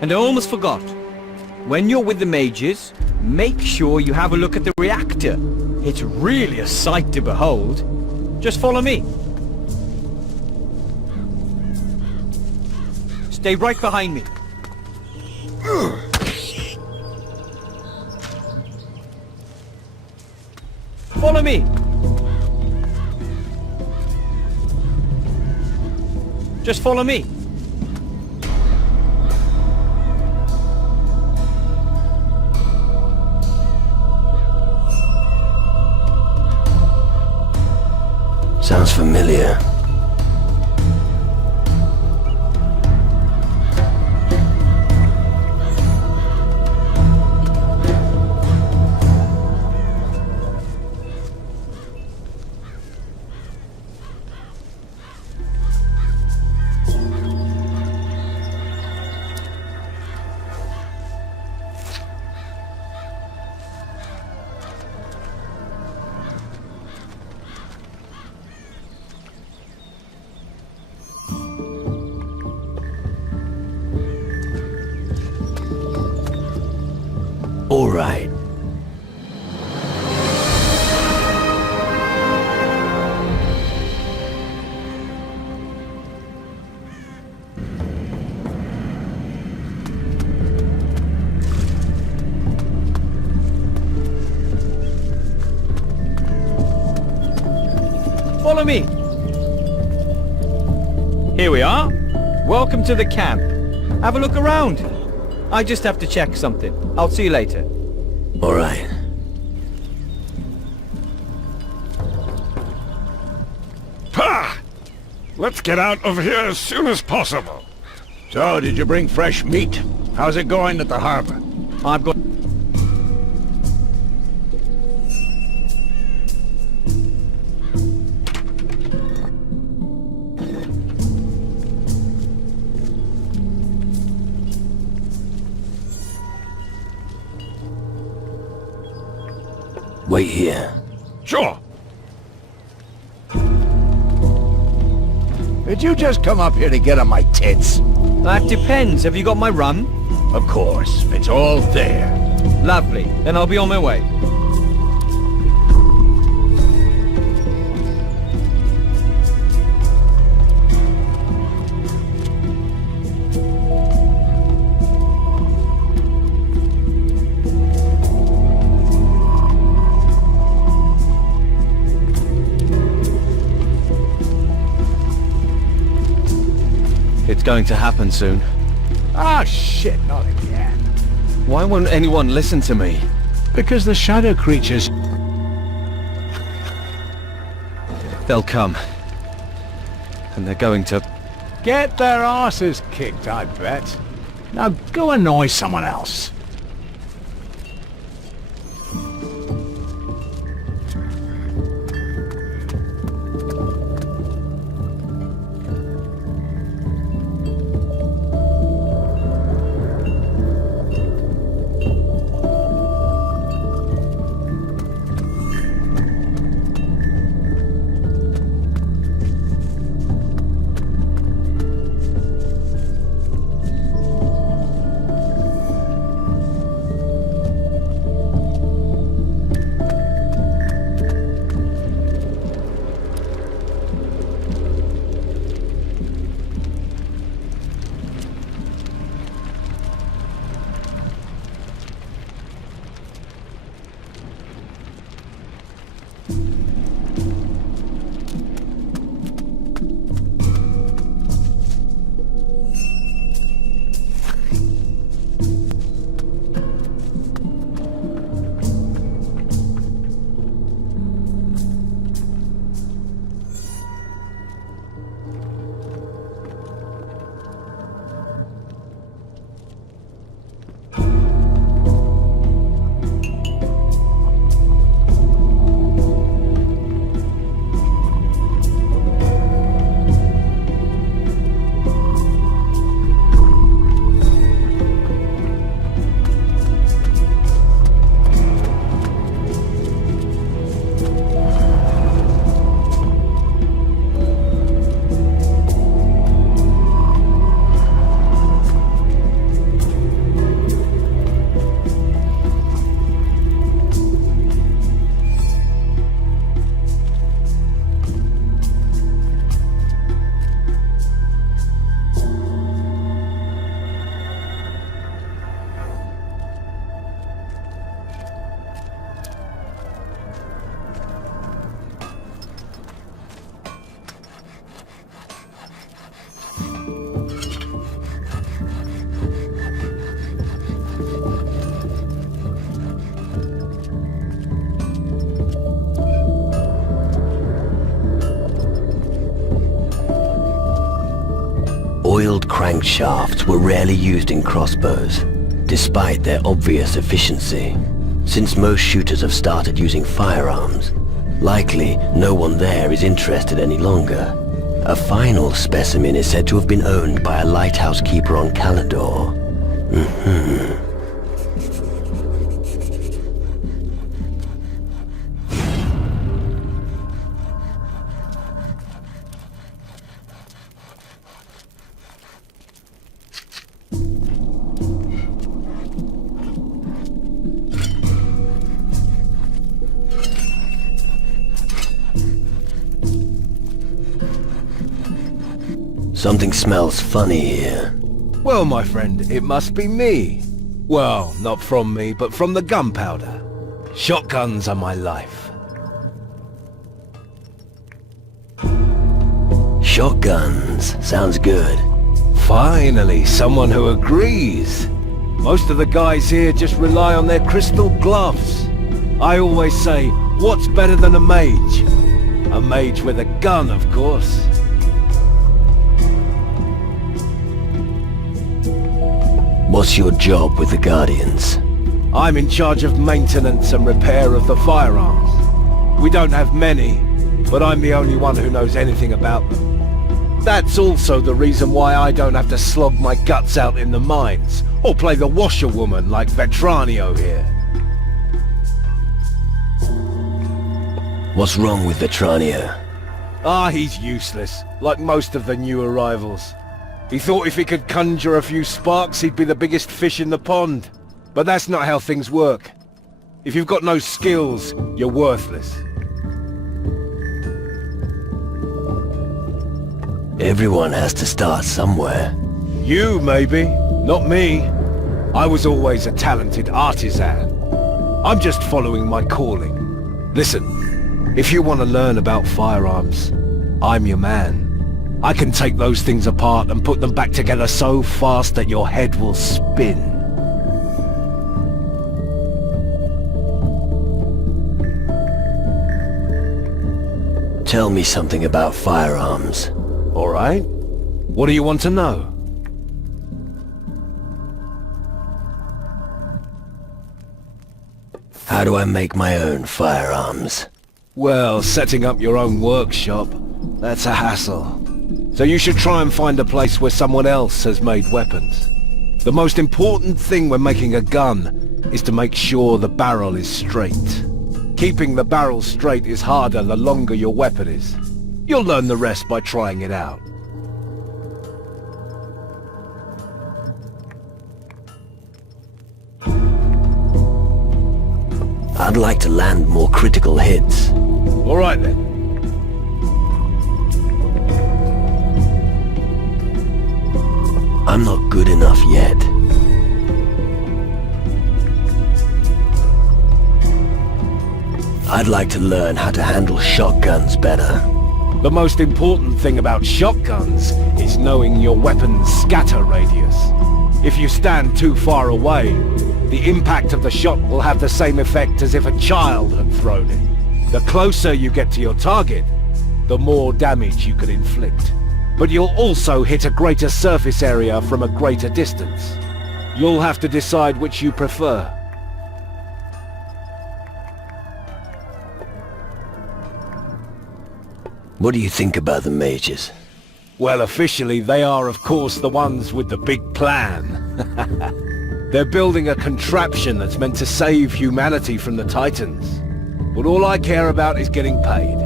And I almost forgot. When you're with the mages, make sure you have a look at the reactor. It's really a sight to behold. Just follow me. Stay right behind me. Follow me. Just follow me. Sounds familiar. All right. Follow me. Here we are. Welcome to the camp. Have a look around. I just have to check something. I'll see you later. All right. Ha! Let's get out of here as soon as possible. So, did you bring fresh meat? How's it going at the harbor? I've got... Wait here. Sure. Did you just come up here to get on my tits? That depends. Have you got my rum? Of course. It's all there. Lovely. Then I'll be on my way. It's going to happen soon. Ah, shit, not again. Why won't anyone listen to me? Because the shadow creatures... They'll come. And they're going to... get their asses kicked, I bet. Now go annoy someone else. milled crankshafts were rarely used in crossbows, despite their obvious efficiency. Since most shooters have started using firearms, likely no one there is interested any longer. A final specimen is said to have been owned by a lighthouse keeper on Calador. Something smells funny here. Well, my friend, it must be me. Well, not from me, but from the gunpowder. Shotguns are my life. Shotguns. Sounds good. Finally, someone who agrees. Most of the guys here just rely on their crystal gloves. I always say, what's better than a mage? A mage with a gun, of course. What's your job with the Guardians? I'm in charge of maintenance and repair of the firearms. We don't have many, but I'm the only one who knows anything about them. That's also the reason why I don't have to slog my guts out in the mines, or play the washerwoman like Vetranio here. What's wrong with Vetranio? He's useless, like most of the new arrivals. He thought if he could conjure a few sparks, he'd be the biggest fish in the pond. But that's not how things work. If you've got no skills, you're worthless. Everyone has to start somewhere. You, maybe. Not me. I was always a talented artisan. I'm just following my calling. Listen, if you want to learn about firearms, I'm your man. I can take those things apart and put them back together so fast that your head will spin. Tell me something about firearms. All right. What do you want to know? How do I make my own firearms? Well, setting up your own workshop, that's a hassle. So you should try and find a place where someone else has made weapons. The most important thing when making a gun is to make sure the barrel is straight. Keeping the barrel straight is harder the longer your weapon is. You'll learn the rest by trying it out. I'd like to land more critical hits. All right then. I'm not good enough yet. I'd like to learn how to handle shotguns better. The most important thing about shotguns is knowing your weapon's scatter radius. If you stand too far away, the impact of the shot will have the same effect as if a child had thrown it. The closer you get to your target, the more damage you can inflict. But you'll also hit a greater surface area from a greater distance. You'll have to decide which you prefer. What do you think about the mages? Well, officially, they are, of course, the ones with the big plan. They're building a contraption that's meant to save humanity from the Titans. But all I care about is getting paid.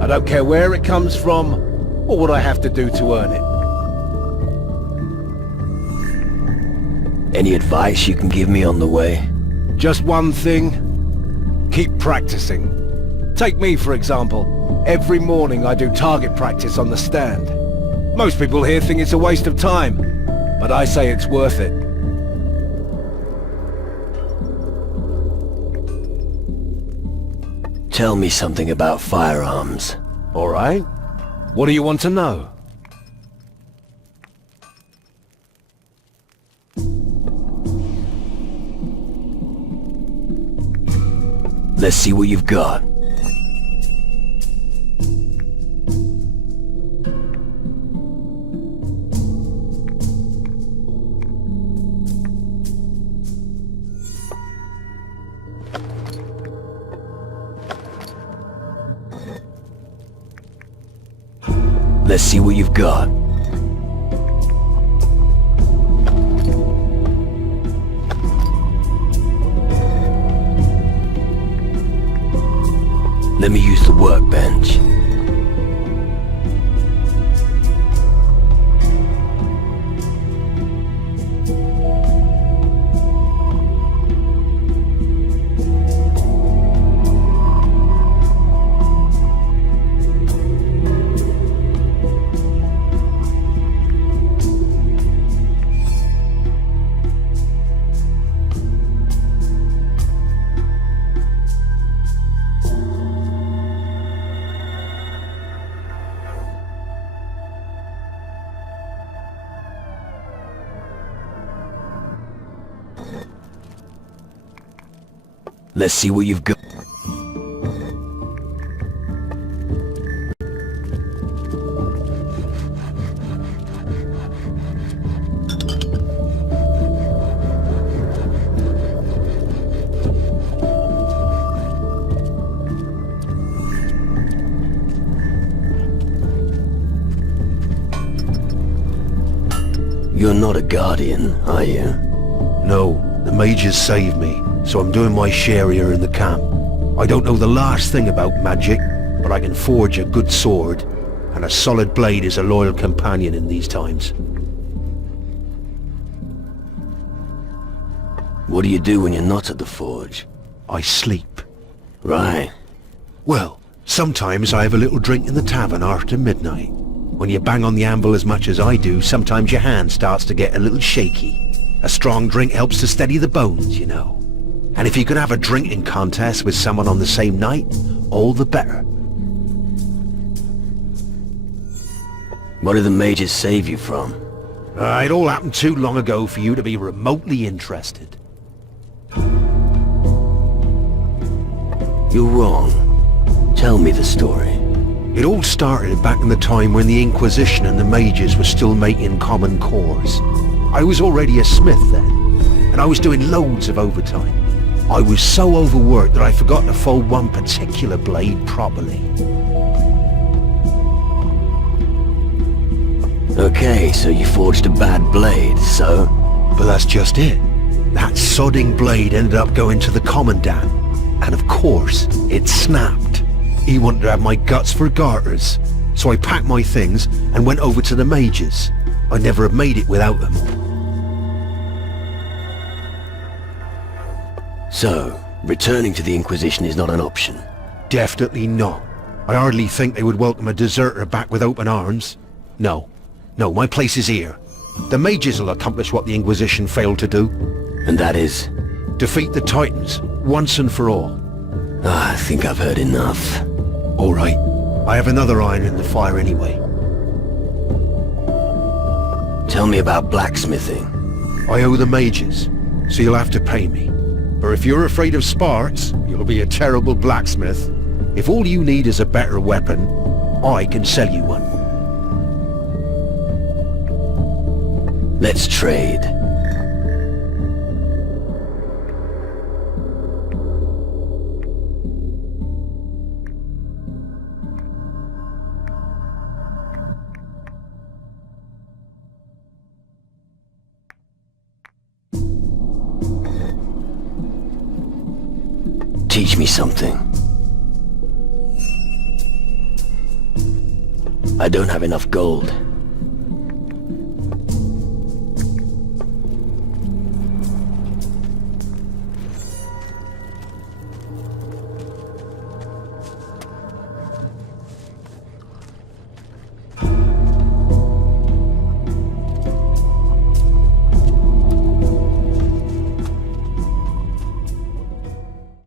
I don't care where it comes from, or what I have to do to earn it. Any advice you can give me on the way? Just one thing. Keep practicing. Take me, for example. Every morning I do target practice on the stand. Most people here think it's a waste of time, but I say it's worth it. Tell me something about firearms. All right. What do you want to know? Let's see what you've got. Let's see what you've got. Let me use the workbench. Let's see what you've got. You're not a guardian, are you? No, the mages saved me, so I'm doing my share here in the camp. I don't know the last thing about magic, but I can forge a good sword, and a solid blade is a loyal companion in these times. What do you do when you're not at the forge? I sleep. Right. Well, sometimes I have a little drink in the tavern after midnight. When you bang on the anvil as much as I do, sometimes your hand starts to get a little shaky. A strong drink helps to steady the bones, you know. And if you can have a drinking contest with someone on the same night, all the better. What did the mages save you from? It all happened too long ago for you to be remotely interested. You're wrong. Tell me the story. It all started back in the time when the Inquisition and the mages were still making common cores. I was already a smith then, and I was doing loads of overtime. I was so overworked that I forgot to fold one particular blade properly. Okay, so you forged a bad blade, so? But that's just it. That sodding blade ended up going to the Commandant, and of course, it snapped. He wanted to have my guts for garters, so I packed my things and went over to the mages. I'd never have made it without them. So, returning to the Inquisition is not an option? Definitely not. I hardly think they would welcome a deserter back with open arms. No, my place is here. The mages will accomplish what the Inquisition failed to do. And that is? Defeat the Titans, once and for all. I think I've heard enough. All right. I have another iron in the fire anyway. Tell me about blacksmithing. I owe the mages, so you'll have to pay me. Or if you're afraid of sparks, you'll be a terrible blacksmith. If all you need is a better weapon, I can sell you one. Let's trade. Teach me something. I don't have enough gold.